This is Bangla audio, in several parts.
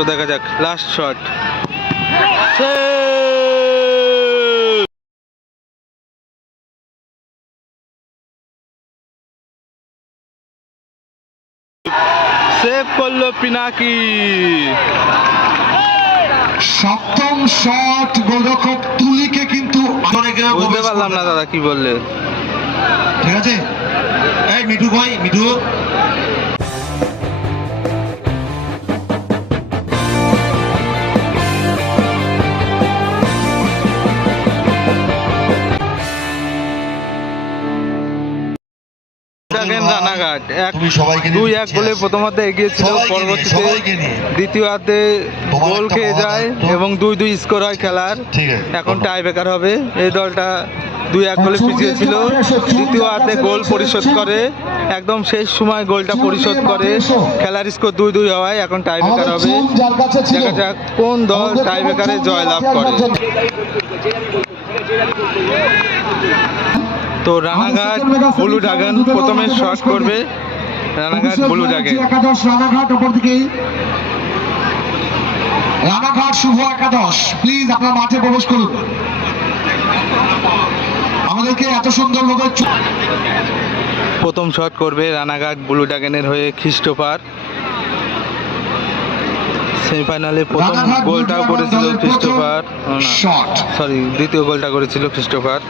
তো দেখা যাক লাস্ট শট। সেভ করলো পিনাকি। সপ্তম শট গোলরক্ষক তুলিকে কিন্তু বুঝতে পারলাম না দাদা কি বললে। ঠিক আছে, এই মিঠু ভাই, মিঠু রানাঘাট 2-1 গোলে প্রথমার্ধে এগিয়ে ছিল, পরবর্তীতে দ্বিতীয়ার্ধে গোল খেয়ে যায় এবং 2-2 স্কোর হয় খেলার। এখন টাই ব্রেকার হবে। এই দলটা 2-1 গোলে পিছিয়ে ছিল, দ্বিতীয়ার্ধে গোল পরিশোধ করে, একদম শেষ সময় গোলটা পরিশোধ করে খেলার স্কোর 2-2 হওয়ায় এখন টাই ব্রেকার হবে। দেখা যাক কোন দল টাই ব্রেকারে জয়লাভ করে। তো রানাঘাট ব্লু ড্রাগন প্রথমে শট করবে। রানাঘাট ব্লু ড্রাগন, রানাঘাট ওপর দিকে, রানাঘাট শুভ একাদশ, প্লিজ আপনার মাঠে প্রবেশ করুন। আমাদেরকে এত সুন্দরভাবে প্রথম শট করবে রানাঘাট ব্লু ড্রাগনের হয়ে খ্রিস্টোফার। সেমিফাইনালে প্রথম গোলটাও করেছিল খ্রিস্টোফার, সরি দ্বিতীয় গোলটা করেছিল খ্রিস্টোফার।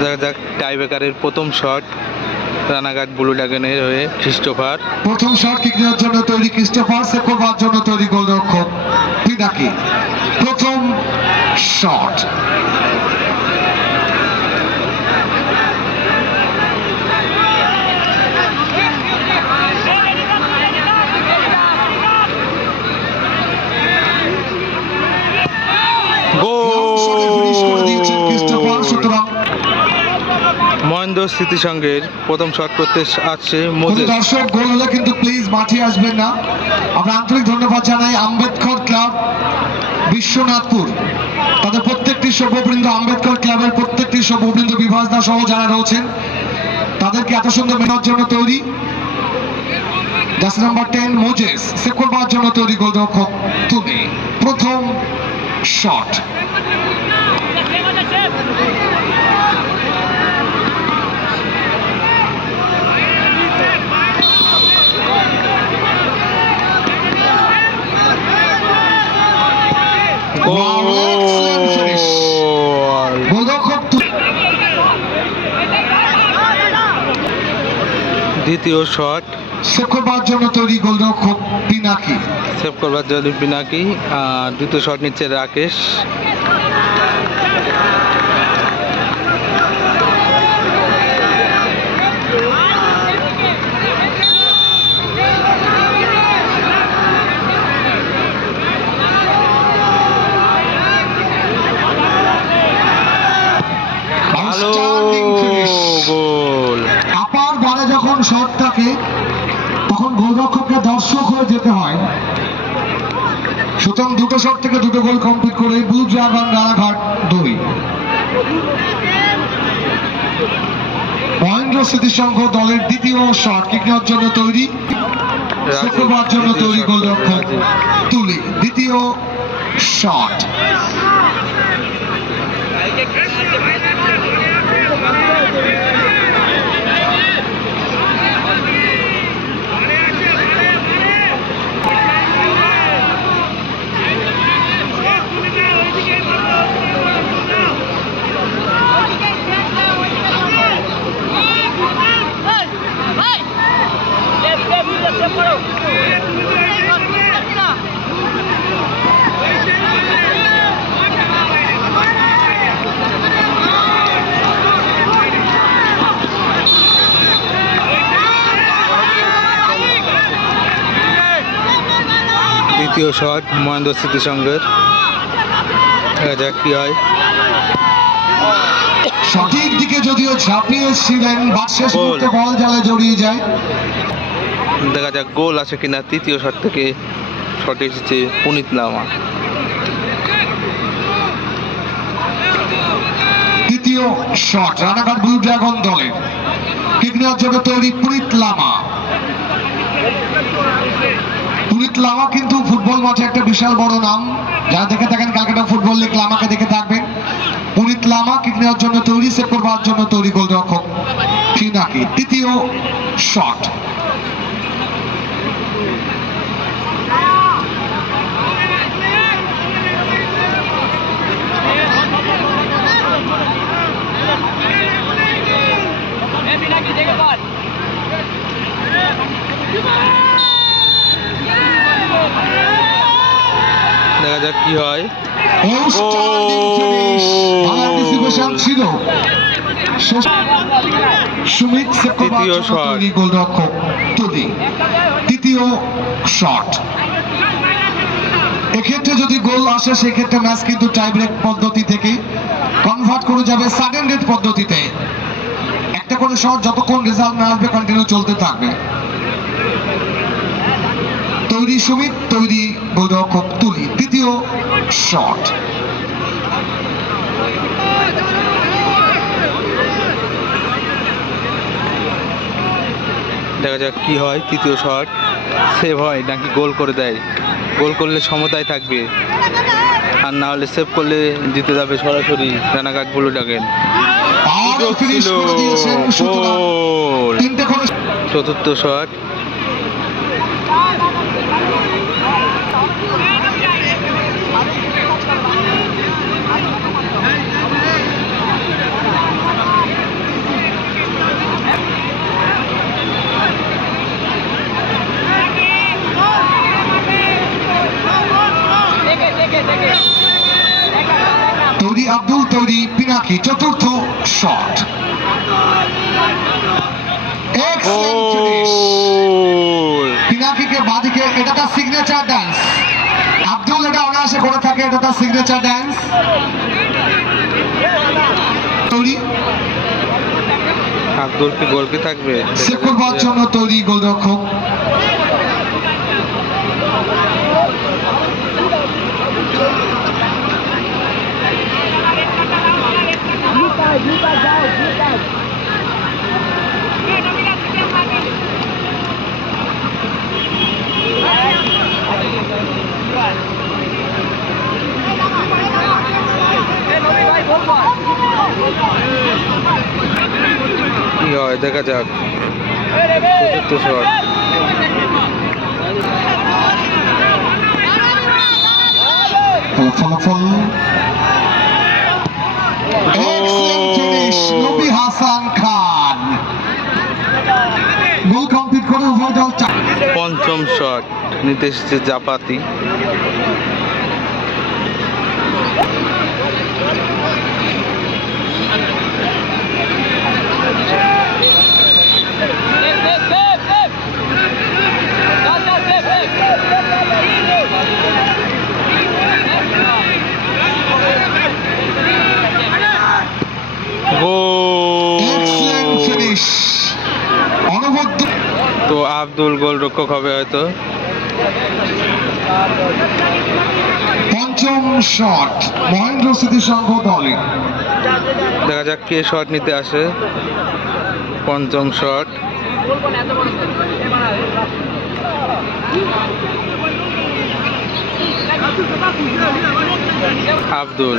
দেখা যাক টাই ব্রেকারের প্রথম শট রানাঘাট ব্লু ড্রাগনের হয়ে খ্রিস্টোফার। প্রথম শট কিক নেওয়ার জন্য তৈরি খ্রিস্টোফার, সেভ করবার জন্য তৈরি গোলরক্ষক পিনাকি। প্রথম শট, মহেন্দ্র স্মৃতিসংঘের প্রথম শট করতে আসছে মোজেস। দর্শক গোল হলে কিন্তু প্লিজ মাঠে আসবেন না। আমরা আন্তরিক ধন্যবাদ জানাই আম্বেদকর ক্লাব বিশ্বনাথপুর, তাদের প্রত্যেকটি সভ্যবৃন্দ, আম্বেদকর ক্লাবের প্রত্যেকটি সভ্যবৃন্দ, বিভাস দা সহ যারা রয়েছেন তাদেরকে এত সুন্দর মেনার জন্য তৈরি। জার্সি নাম্বার 10 মোজেস, সেভ করবার জন্য তৈরি গোলরক্ষক তুলি। প্রথম শট, দ্বিতীয় শট, সেভ করবার জন্য তৈরি গোলরক্ষক পিনাকি। সেভ করবার জন্য পিনাকি। আর দ্বিতীয় শট নিচ্ছে রাকেশ। গোল। আপার বারে যখন শট থাকে তখন গোলরক্ষককে দর্শক হয়ে যেতে হয়, সুতরাং দুটো শট থেকে দুটো গোল কমপ্লিট করে ব্লু ড্রাগন রানাঘাট 2। মহেন্দ্র স্মৃতিসংঘ দলের দ্বিতীয় শট কিক নেওয়ার জন্য তৈরি, সেভ করবার জন্য তৈরি গোলরক্ষক তুলি। দ্বিতীয় শট, দ্বিতীয় শট মহেন্দ্র স্মৃতিসংঘের। দেখা যাক কি হয়। সঠিক দিকে যদিও ঝাঁপিয়েছিলেন, শেষ মুহূর্তে বল জালে জড়িয়ে যায়। দেখা যাক গোল আছে কিনা। তৃতীয় শট থেকে শট এসেছে পুনিত লামা। তৃতীয় শট রানাঘাট ব্লু ড্রাগন দলের, কিক নেওয়ার জন্য তৈরি পুনিত লামা। পুনিত লামা কিন্তু ফুটবল মাঠে একটা বিশাল বড় নাম। যারা দেখে থাকেন ক্যালকাটা ফুটবল লিগ, লামাকে দেখে থাকবেন। পুনিত লামা কিক নেওয়ার জন্য তৈরি, সেভ করবার জন্য তৈরি গোলরক্ষক পিনাকি। তৃতীয় শট। দেখা যাক কি হয়। Outstanding finish. ভালো anticipation ছিল। সুমিত সেভ করবার তৃতীয় জন্য shot। তৈরি গোলরক্ষক তুলি। তৃতীয় শট। এক্ষেত্রে যদি গোল আসে সেক্ষেত্রে ম্যাচ কিন্তু টাই ব্রেক পদ্ধতি থেকে কনভার্ট করে যাবে সাডেন ডেথ পদ্ধতিতে। একটা করে শট যতক্ষণ রেজাল্ট না আসবে কন্টিনিউ চলতে থাকবে। তৈরি সুমিত, তৈরি গোলরক্ষক তুলি। তৃতীয় শট। দেখা যাক কি হয়। তৃতীয় শট সেভ হয় নাকি গোল করে দেয়। গোল করলে সমতায় থাকবে, আর না হলে সেভ করলে জিতে যাবে সরাসরি রানাঘাট ব্লু ড্রাগন। আরো ফিনিশ করে দিয়েছেন সুতরাং গোল। তিনটে করে। চতুর্থ শট। তৈরি আব্দুল, তৈরি পিনাকি। চতুর্থ শট। Excellent finish. গোল। পিনাকিকে বাদিকে, এটা তার সিগনেচার ডান্স। আব্দুল এটা অনায়াসে করে থাকে, এটা তার সিগনেচার ডান্স। তৈরি আব্দুল কি গোল কি থাকবে? সেভ করবার জন্য তৈরি গোলরক্ষক। কি হয় দেখা যাক। চতুর্থ শট। ফলাফল এক্সেলেন্ট ফিনিশ নবী হাসান খান। গোল কমপ্লিট করে উভয় দল পঞ্চম শট নিতে এসেছে জাপাতি। এক্সেলেন্ট ফিনিশ অনবদ্য। তো আব্দুল গোলরক্ষক হবে হয়তো। পঞ্চম শট মহেন্দ্র স্মৃতি সংঘ দলে। দেখা যাক কে শট নিতে আসে। পঞ্চম শট। আব্দুল।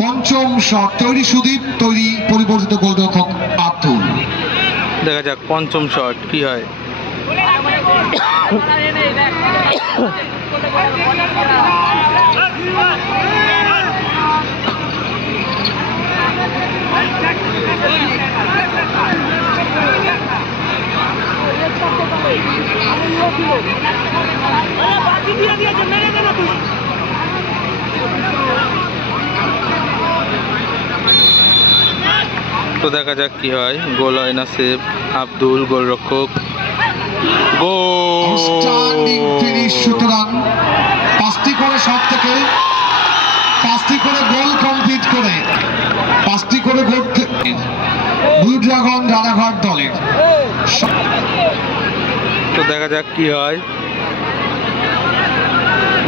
পঞ্চম শট তৈরি সুদীপ, তৈরি পরিবর্তিত গোলরক্ষক আব্দুল। দেখা যাক পঞ্চম শট কি হয়। তো দেখা যাক কি হয়। গোল হয় না সেভ। আব্দুল গোলরক্ষক। Outstanding finish. সুতরাং পাঁচটি করে শট থেকে পাঁচটি করে গোল কমপ্লিট করে পাঁচটি করে গোল ব্লু ড্রাগন রানাঘাট দলের। তো দেখা যাক কি হয়।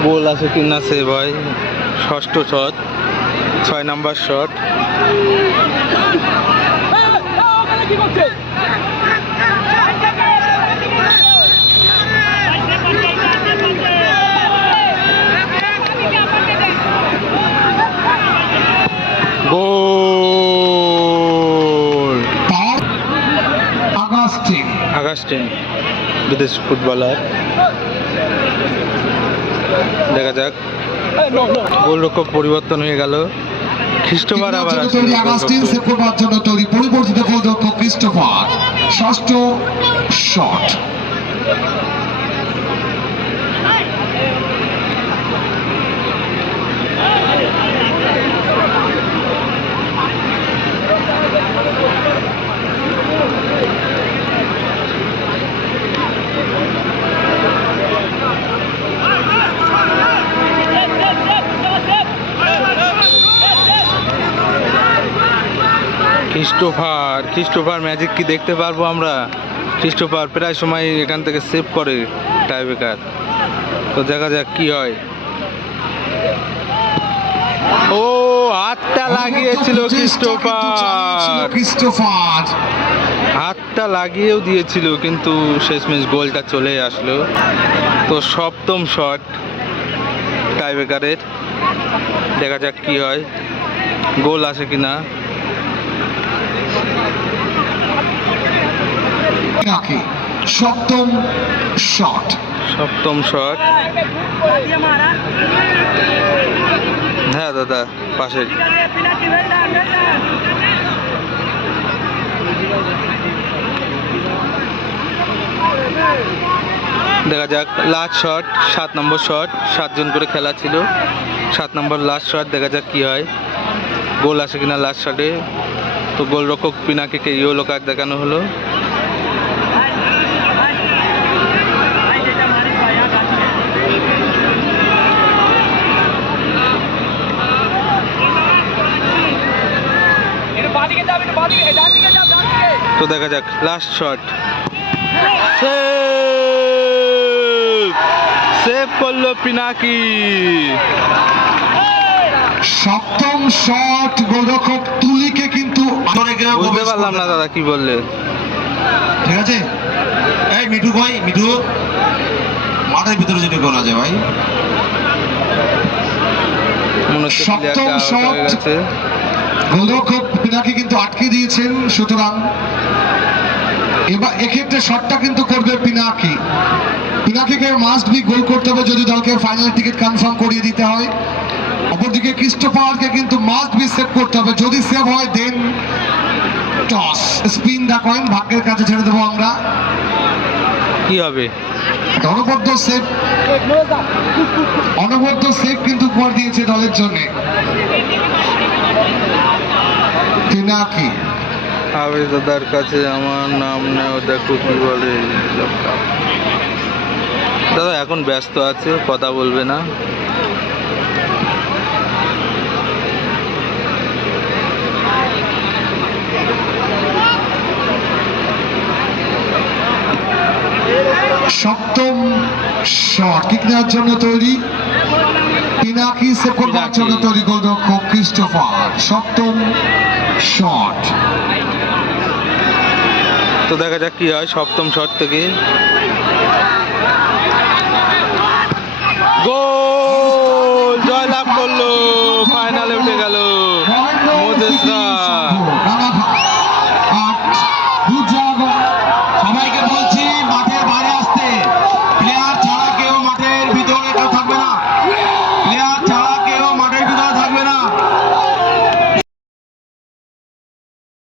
গোল আছে কি না সেভ হয়। ষষ্ঠ শট, 6 নাম্বার শট। আগাস্টিন বিদেশি ফুটবলার। দেখা যাক, গোলরক্ষক পরিবর্তন হয়ে গেল, খ্রিস্টোফার আবার তৈরি আগাস্টিন সেভ করবার জন্য তৈরি, পরিবর্তিত গোলরক্ষক ক্রিস্টোফার। ষষ্ঠ শট। ক্রিস্টোফার ম্যাজিক কি দেখতে পারবো আমরা? ক্রিস্টোফার প্রায় সময় এখান থেকে সেভ করে টাইব্রেকার। তো দেখা যাক কি হয়। ও হাতটা লাগিয়েছিল ক্রিস্টোফার, হাতটা লাগিয়েও দিয়েছিল, কিন্তু শেষমেশ গোলটা চলে আসলো। তো সপ্তম শট টাইব্রেকারের, দেখা যাক কি হয়, গোল আসে কিনা। সপ্তম শট। হ্যাঁ দাদা, পাশে। দেখা যাক লাস্ট শট, 7 নম্বর শট। 7 জন করে খেলা ছিল, 7 নম্বর লাস্ট শট। দেখা যাক কি হয়, গোল আসে কিনা লাস্ট শটে। তো গোলরক্ষক পিনাকিকে ইয়েলো কার্ড দেখানো হলো। তো দেখা যাক লাস্ট শট, সেভ করলো পিনাকি। সপ্তম শট, গোলরক্ষক তুলিকে কিন্তু বুঝতে পারলাম না দাদা কি বললে। ঠিক আছে, এই মিঠু ভাই, মিঠু মাঠের ভিতরে যদি গোল আছে ভাই। সপ্তম শট, গোলরক্ষক পিনাকি কিন্তু আটকে দিয়েছেন, সুতরাং এবার এক্ষেত্রে শটটা কিন্তু করবে পিনাকি। পিনাকিকে মাস্ট বি গোল করতে হবে যদি দলকে ফাইনাল টিকিট কনফার্ম করিয়ে দিতে হয়। অপরদিকে ক্রিস্টোফারকে কিন্তু মাস্ট বি সেভ করতে হবে, যদি সেভ হয় দেন টস, স্পিন দা কয়েন, ভাগ্যের কাছে ছেড়ে দেবো আমরা। কি হবে? অনবদ্য সেভ কিন্তু উপহার দিয়েছে দলের জন্য পিনাকি। আবে দাদার কাছে আমার নাম নেও, দেখো কি বলে লোকটা। দাদা এখন ব্যস্ত আছে, কথা বলবে না। সপ্তম শট, কিক নেওয়ার জন্য তৈরি পিনাকি, সেভ করবার জন্য তৈরি গোলরক্ষক ক্রিস্টোফার। সপ্তম শট। তো দেখা যাক কি হয় সপ্তম শট থেকে। গোল, জয়লাভ করলো